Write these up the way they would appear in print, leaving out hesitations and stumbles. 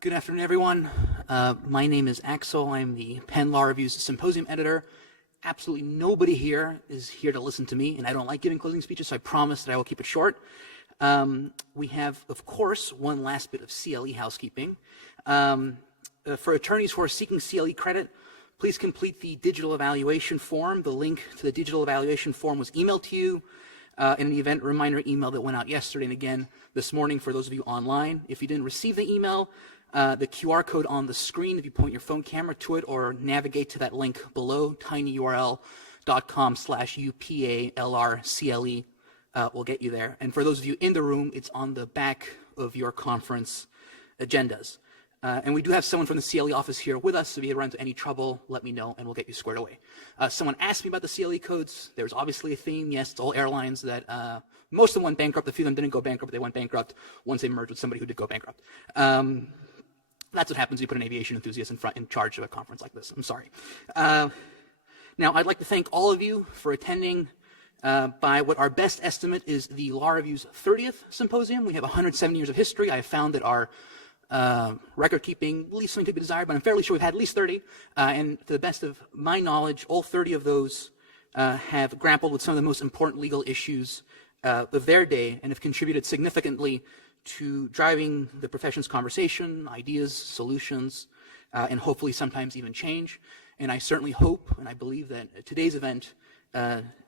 Good afternoon, everyone. My name is Axel. I'm the Penn Law Review's Symposium editor. Absolutely nobody here is here to listen to me, and I don't like giving closing speeches, so I promise that I will keep it short. We have, of course, one last bit of CLE housekeeping. For attorneys who are seeking CLE credit, please complete the digital evaluation form. The link to the digital evaluation form was emailed to you in the event reminder email that went out yesterday and again this morning for those of you online. If you didn't receive the email, the QR code on the screen, if you point your phone camera to it or navigate to that link below, tinyurl.com/UPALRCLE will get you there. And for those of you in the room, it's on the back of your conference agendas. And we do have someone from the CLE office here with us, so if you run into any trouble, let me know and we'll get you squared away. Someone asked me about the CLE codes. There's obviously a theme. Yes, it's all airlines that most of them went bankrupt. A few of them didn't go bankrupt. They went bankrupt once they merged with somebody who did go bankrupt. That's what happens when you put an aviation enthusiast in charge of a conference like this. I'm sorry. Now, I'd like to thank all of you for attending by what our best estimate is the Law Review's 30th symposium. We have 107 years of history. I have found that our record keeping leaves something to be desired, but I'm fairly sure we've had at least 30. And to the best of my knowledge, all 30 of those have grappled with some of the most important legal issues of their day and have contributed significantly to driving the profession's conversation, ideas, solutions, and hopefully sometimes even change. And I certainly hope and I believe that today's event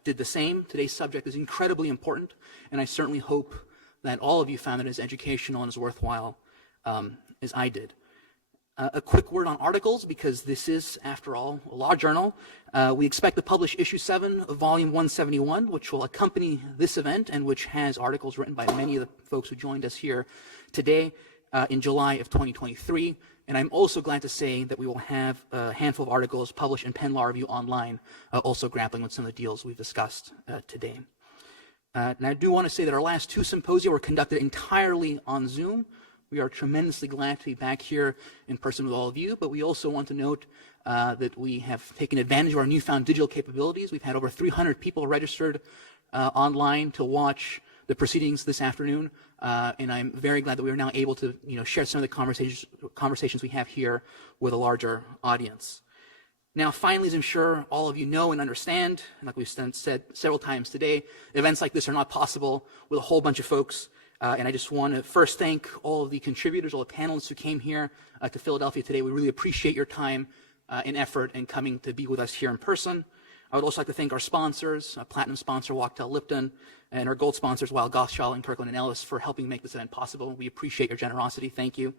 did the same. Today's subject is incredibly important, and I certainly hope that all of you found it as educational and as worthwhile as I did. A quick word on articles, because this is, after all, a law journal. We expect to publish issue 7 of volume 171, which will accompany this event and which has articles written by many of the folks who joined us here today in July of 2023. And I'm also glad to say that we will have a handful of articles published in Penn Law Review online, also grappling with some of the deals we've discussed today. And I do want to say that our last 2 symposia were conducted entirely on Zoom. We are tremendously glad to be back here in person with all of you, but we also want to note that we have taken advantage of our newfound digital capabilities. We've had over 300 people registered online to watch the proceedings this afternoon, and I'm very glad that we are now able to share some of the conversations we have here with a larger audience. Now, finally, as I'm sure all of you know and understand, and like we've said several times today, events like this are not possible with a whole bunch of folks. And I just want to first thank all of the contributors, all the panelists who came here to Philadelphia today. We really appreciate your time and effort in coming to be with us here in person. I would also like to thank our sponsors, platinum sponsor Wachtell Lipton, and our gold sponsors, Weil Gotshal and Kirkland & Ellis, for helping make this event possible. We appreciate your generosity. Thank you.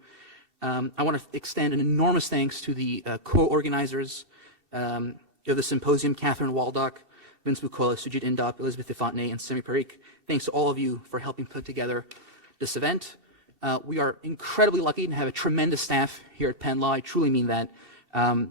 I want to extend an enormous thanks to the co-organizers of the symposium, Catherine Waldock, Vince Bukola, Sujit Indop, Elizabeth Defontenay, and Samir Parikh. Thanks to all of you for helping put together this event. We are incredibly lucky to have a tremendous staff here at Penn Law. I truly mean that.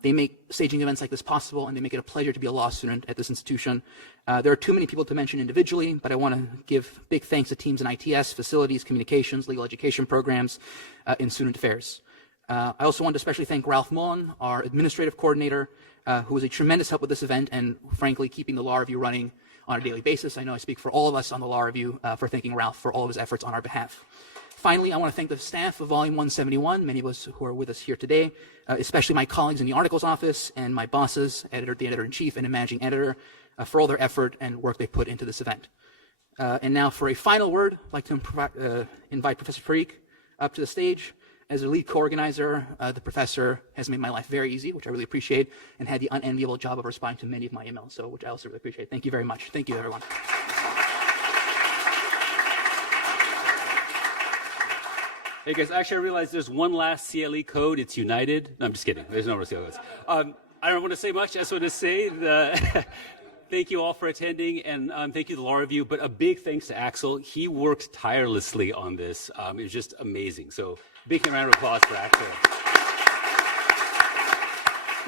They make staging events like this possible, and they make it a pleasure to be a law student at this institution. There are too many people to mention individually, but I want to give big thanks to teams in ITS, facilities, communications, legal education programs, and student affairs. I also want to especially thank Ralph Mullen, our administrative coordinator, who was a tremendous help with this event and, frankly, keeping the Law Review running on a daily basis. I know I speak for all of us on the Law Review for thanking Ralph for all of his efforts on our behalf. Finally, I want to thank the staff of Volume 171, many of us who are with us here today, especially my colleagues in the articles office and my bosses, the editor-in-chief and the managing editor, for all their effort and work they put into this event. And now for a final word, I'd like to invite Professor Parikh up to the stage. As a lead co-organizer, the professor has made my life very easy, which I really appreciate, and had the unenviable job of responding to many of my emails, which I also really appreciate. Thank you very much. Thank you, everyone. Hey guys, actually I realized there's one last CLE code. It's United. No, I'm just kidding. There's no more CLE codes. I don't want to say much. I just want to say thank you all for attending, and thank you to the Law Review, but a big thanks to Axel. He worked tirelessly on this. It was just amazing. So big round of applause for Axel.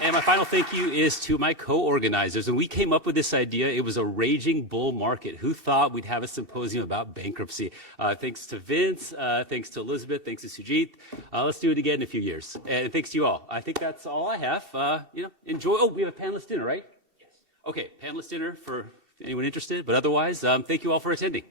And my final thank you is to my co-organizers. When we came up with this idea, it was a raging bull market. Who thought we'd have a symposium about bankruptcy? Thanks to Vince, thanks to Elizabeth, thanks to Sujit. Let's do it again in a few years. And thanks to you all. I think that's all I have. Enjoy. Oh, we have a panelist dinner, right? Yes. Okay, panelist dinner for anyone interested. But otherwise, thank you all for attending.